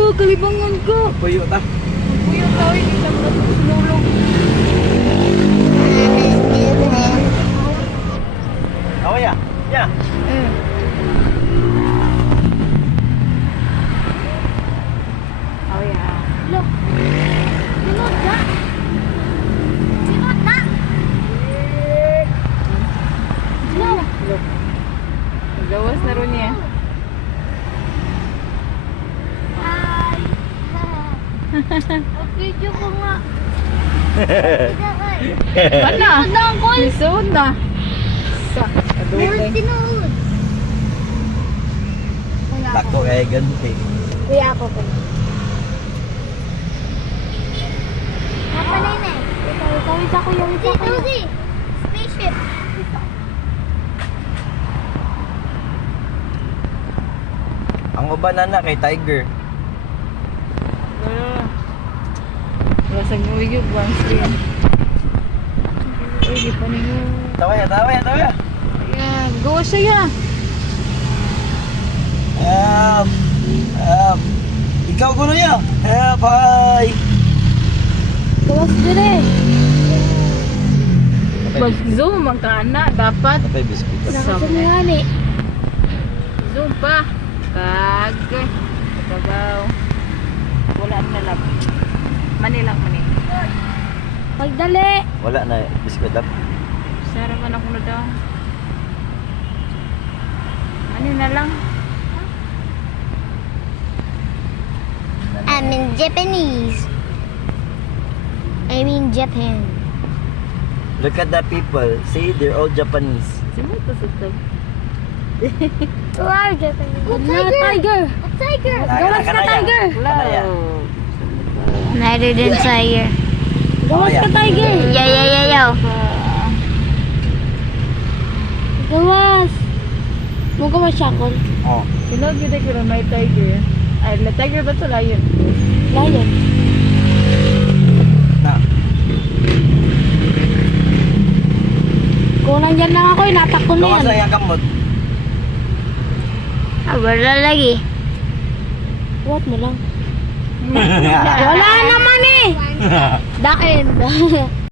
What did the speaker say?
ko, kalibangan ko. Puyo ta. Puyo tao, hindi lang natutulog. Oh ya. Ya. Oh yeah. Look. Sinod na. Sinod na. No. Look. Gawas na ron niya. Hi. Video ko nga. Wala. Sinod na, Uncle. Lisod na. Sa. Meron sinod. Dako kay ganti. Kuya ako pa. Napanay na eh. Tawid ako yung isa ko. Spaceship. Ang uban na kay Tiger. Wala. Wala sa nguyog, one stream. Uy, di pa ninyo. Tawa ya. Ayan, gawas siya. Ikaw kuno ya. Bye. Gawas din eh. Mag-zoom ang kana, dapat. Patay biskuit. Nakasunod Zoom pa. Kag. Kabaw. Wala na lang. Manilang mani. Pagdali. Wala na biskuit up. Sara man ako na daw. Ano na lang? I'm in Japanese. I mean Japan. Look at the people. See, they're all Japanese. Simuto sa tab. Who are Japanese? Oh, tiger. A tiger. Gawas ka, Tiger. Wala. Neither than tiger. Gawas ka, Tiger. Yo. Gawas. Mo gawas siya ko. Oh. Sinod yun ko na may tiger. Ay, la tiger ba ito lion? Lion. Na. Kung nandyan lang ako, inatakon na Gawas yan. na yung kamot. Wala lagi. What mo lang? Wala naman eh. Dakin.